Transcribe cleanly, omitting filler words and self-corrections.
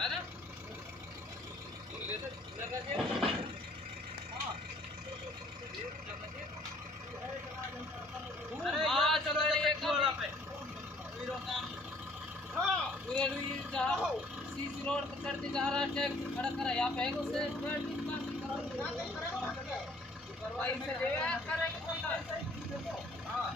है ना? हाँ चलो एक वाला पे पूरे लुई जहाँ सीसी रोड पर चढ़ते जा रहा है टैक्स खड़ा करा यहाँ पे उसे करवाई से ले करेंगे। हाँ